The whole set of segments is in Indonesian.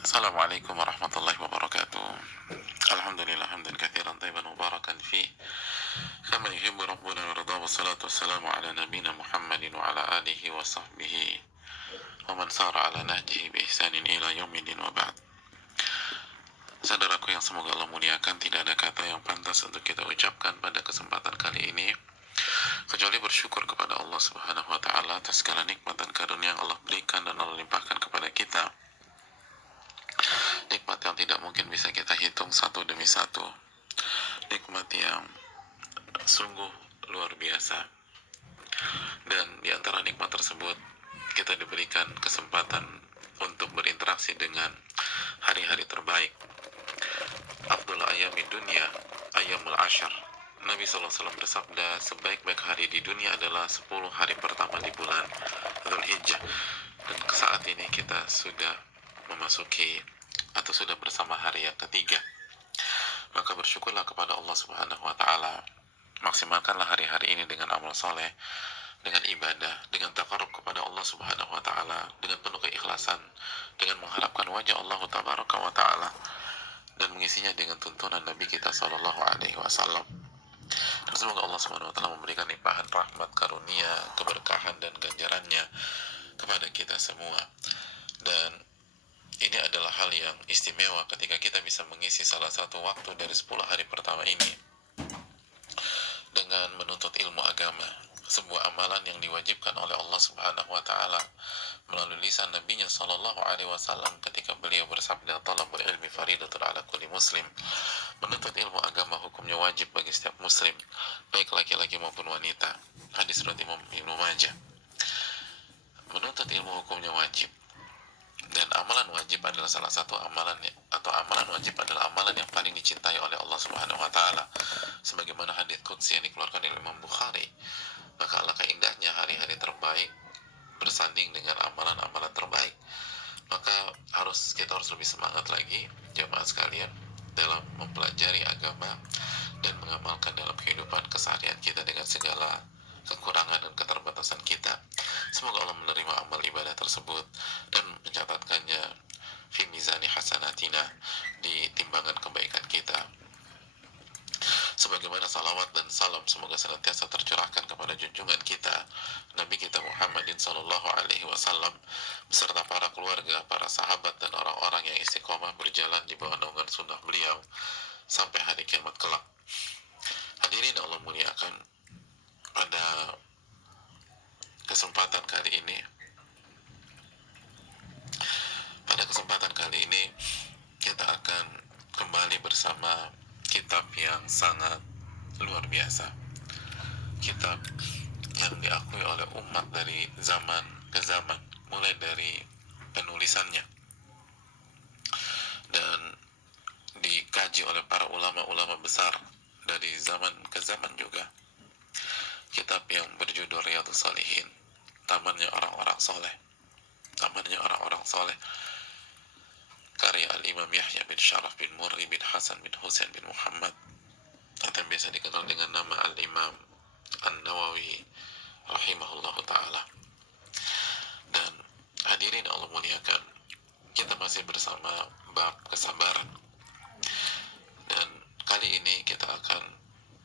Assalamualaikum warahmatullahi wabarakatuh. Alhamdulillah hamdan katsiran tayyiban mubarakan fih. Kama yuhibbu rabbuna wa yarda, wassalatu wassalamu ala nabiyyina Muhammadin wa ala alihi wa sahbihi wa man sara ala nahjihi bi ihsanin ila yaumiddin wa ba'd. Saudaraku yang semoga Allah muliakan, tidak ada kata yang pantas untuk kita ucapkan pada kesempatan kali ini kecuali bersyukur kepada Allah Subhanahu wa taala atas segala nikmat dan karunia yang Allah berikan dan Allah limpahkan kepada kita. Nikmat yang tidak mungkin bisa kita hitung satu demi satu. Nikmat yang sungguh luar biasa. Dan di antara nikmat tersebut, kita diberikan kesempatan untuk berinteraksi dengan hari-hari terbaik. Afdhul ayami dunya ayyamul ashar. Nabi SAW bersabda, sebaik-baik hari di dunia adalah 10 hari pertama di bulan Dzulhijjah. Dan saat ini kita sudah memasuki atau sudah bersama hari yang ketiga. Maka bersyukurlah kepada Allah Subhanahu wa taala. Maksimalkanlah hari-hari ini dengan amal soleh, dengan ibadah, dengan taqarrub kepada Allah Subhanahu wa taala, dengan penuh keikhlasan, dengan mengharapkan wajah Allah Tabaraka wa taala, dan mengisinya dengan tuntunan Nabi kita sallallahu alaihi wasallam. Dan semoga Allah Subhanahu wa taala memberikan limpahan rahmat, karunia, keberkahan dan ganjarannya kepada kita semua. Dan ini adalah hal yang istimewa ketika kita bisa mengisi salah satu waktu dari 10 hari pertama ini dengan menuntut ilmu agama, sebuah amalan yang diwajibkan oleh Allah Subhanahu wa taala melalui lisan Nabi-Nya sallallahu alaihi wasallam ketika beliau bersabda, "Talabul ilmi faridatun ala kulli muslim." Menuntut ilmu agama hukumnya wajib bagi setiap muslim, baik laki-laki maupun wanita. Hadis riwayat Imam Ibnu Majah. Menuntut ilmu hukumnya wajib. Dan amalan wajib adalah salah satu amalan, atau amalan wajib adalah amalan yang paling dicintai oleh Allah Subhanahu wa taala. Sebagaimana hadits qudsi yang dikeluarkan oleh Imam Bukhari, maka alangkah indahnya hari-hari terbaik bersanding dengan amalan-amalan terbaik. Maka kita harus lebih semangat lagi jamaah sekalian dalam mempelajari agama dan mengamalkan dalam kehidupan keseharian kita dengan segala kekurangan dan keterbatasan kita. Semoga Allah menerima amal ibadah tersebut dan mencatatkannya fi mizani hasanatina, di timbangan kebaikan kita. Sebagaimana salawat dan salam semoga senantiasa tercurahkan kepada junjungan kita Nabi kita Muhammadin sallallahu alaihi wasallam beserta para keluarga, para sahabat dan orang-orang yang istiqomah berjalan di bawah naungan sunnah beliau sampai hari kiamat kelak. Hadirin Allah muliakan, pada kesempatan kali ini kita akan kembali bersama kitab yang sangat luar biasa, kitab yang diakui oleh umat dari zaman ke zaman, mulai dari penulisannya dan dikaji oleh para ulama-ulama besar dari zaman ke zaman juga. Kitab yang berjudul Riyadhus Shalihin, tamannya orang-orang soleh, karya Al-Imam Yahya bin Sharaf bin Murri bin Hasan bin Husain bin Muhammad, atau biasa dikenal dengan nama Al-Imam An-Nawawi rahimahullahu ta'ala. Dan hadirin Allah muliakan, kita masih bersama bab kesabaran, dan kali ini kita akan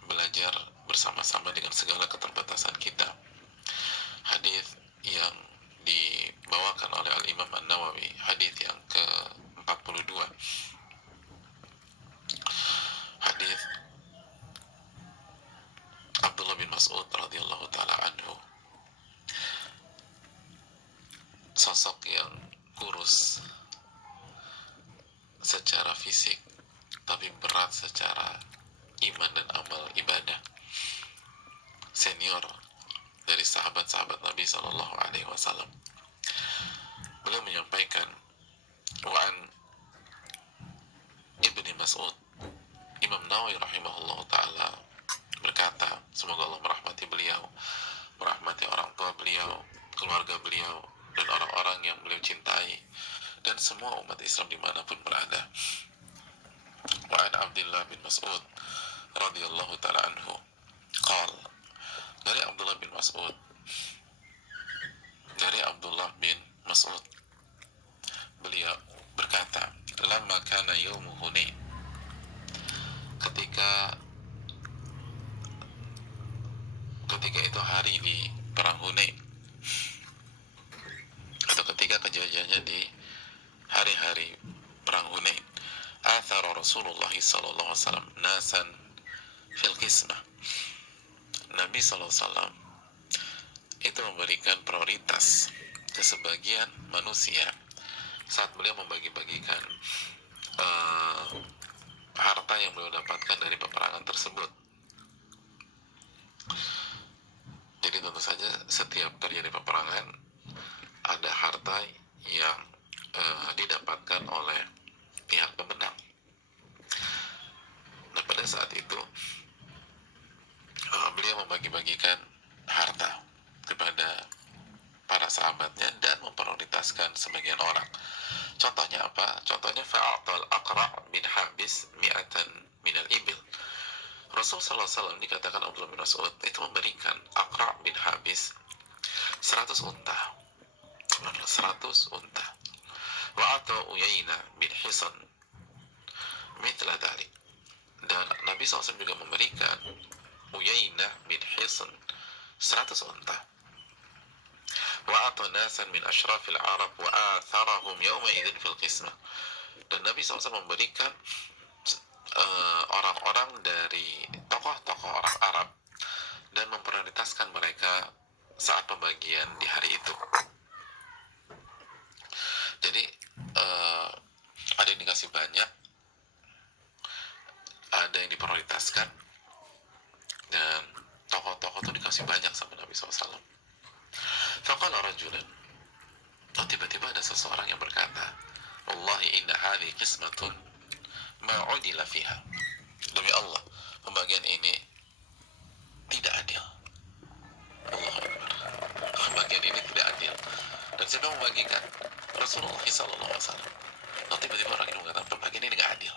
belajar bersama-sama dengan segala keterbatasan kita hadis yang dibawakan oleh Al-Imam An-Nawawi, hadis yang ke-42, hadis Abdullah bin Mas'ud radhiyallahu taala anhu, sosok yang kurus secara fisik tapi berat secara iman dan amal ibadah, senior dari sahabat-sahabat Nabi Sallallahu Alaihi Wasallam. Beliau menyampaikan, Wa'an Ibni Mas'ud, Imam Nawawi rahimahullah ta'ala berkata, semoga Allah merahmati beliau, merahmati orang tua beliau, keluarga beliau, dan orang-orang yang beliau cintai, dan semua umat Islam dimanapun berada. Wa'an Abdullah bin Mas'ud radhiyallahu ta'ala anhu qal, dari Abdullah bin Mas'ud beliau berkata, hari-hari perang Hunain, athara Rasulullah sallallahu alaihi wasallam nasan fil qismah. Nabi sallallahu alaihi wasallam itu memberikan prioritas ke sebagian manusia saat beliau membagi-bagikan harta yang beliau dapatkan dari peperangan tersebut. Jadi tentu saja setiap terjadi peperangan ada harta yang didapatkan oleh pihak pemenang. Nah, pada saat itu beliau membagi-bagikan harta kepada para sahabatnya dan memprioritaskan sebagian orang. Contohnya apa? Contohnya fa'atal Aqra' bin Habis mi'atan minal ibil. Rasul sallallahu alaihi wasallam, dikatakan Abdullah bin Mas'ud, itu memberikan Aqra' bin Habis 100 unta. 100 unta. Wa ata Uyainah bin Hisan mithla dhalik. Dan Nabi SAW juga memberikan Uyainah bin Hisan 100 unta. Wa ata nasan min ashrafil Arab wa atharahum yawma idzin fil qismah. Dan Nabi SAW memberikan orang-orang dari tokoh-tokoh orang Arab dan memprioritaskan mereka saat pembagian di hari itu. Jadi ada yang dikasih banyak, ada yang diprioritaskan, dan tokoh-tokoh itu dikasih banyak sama Nabi SAW. Faqala rajulan, tiba-tiba ada seseorang yang berkata, Wallahi inna hadhi qismatun ma'udila fiha. Demi Allah, pembagian ini tidak adil. Allahu Akbar. Pembagian ini tidak adil. Dan siapa membagikan? Rasulullah SAW. Lalu tiba-tiba orang ini mengatakan pembagian ini tidak adil.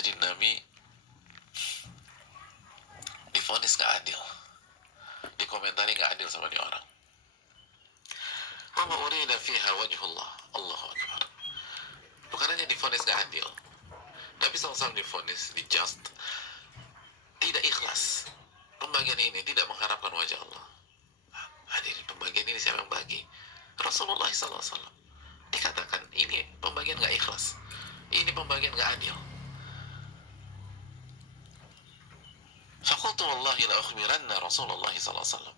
Jadi Nabi divonis gak adil, dikomentari gak adil sama dia orang. Wa ma urida fiha wajhullah. Allahu Akbar. Bukan hanya divonis gak adil, Nabi SAW divonis, dijust, tidak ikhlas. Pembagian ini tidak mengharapkan wajah Allah. Hadirin, pembagian ini siapa yang bagi? Rasulullah SAW. Dikatakan ini pembagian gak ikhlas, ini pembagian gak adil. Faqultu wallahi la ukhbiranna Rasulullah SAW.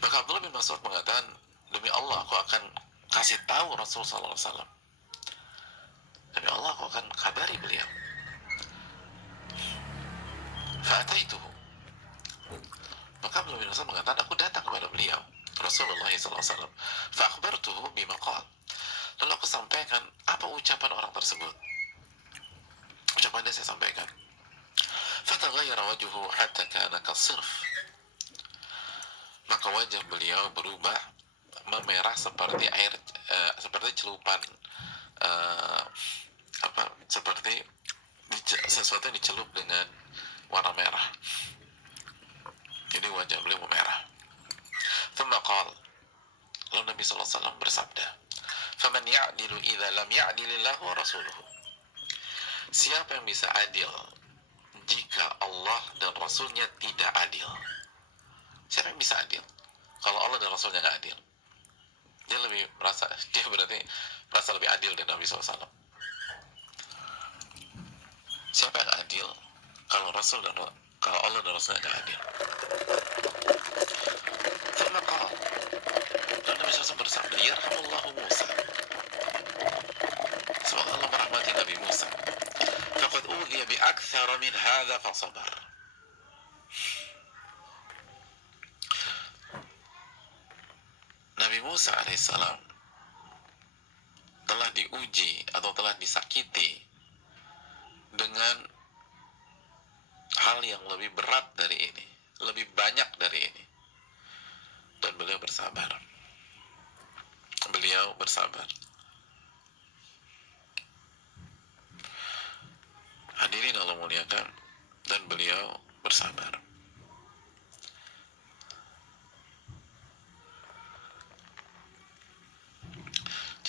Maka Abdullah bin Mas'ud mengatakan, demi Allah aku akan kasih tahu Rasul SAW. Demi Allah aku akan kabari beliau. Fa'ataituhu. Maka Abdullah bin Mas'ud mengatakan, aku datang kepada beliau Rasulullah SAW. Fa'akhbartuhu bima qala. Lalu aku sampaikan apa ucapan orang tersebut. Ucapan dia saya sampaikan. Fataghayyara wajhuhu hatta kana kasirf. Maka wajah beliau berubah memerah seperti air, seperti celupan, seperti sesuatu yang dicelup dengan warna merah. Jadi wajah beliau memerah. Thumma qala, lalu Nabi SAW bersabda, faman ya'dilu idza lam ya'dilillahu wa rasuluhu. Siapa yang bisa adil jika Allah dan Rasulnya tidak adil? Siapa yang bisa adil kalau Allah dan Rasulnya nggak adil? Dia berarti merasa lebih adil dari Nabi SAW. Siapa yang adil kalau Allah dan Rasulnya nggak adil? Dan Nabi SAW bersabda, yarhamullahu Musa. Semoga Allah merahmati Nabi Musa. Faqad udhiya bi akthara min hadha fasabar. Nabi Musa alaihissalam telah diuji atau telah disakiti dengan hal yang lebih berat dari ini, lebih banyak dari ini, dan beliau bersabar. Beliau bersabar. Hadirin Allah muliakan, dan beliau bersabar.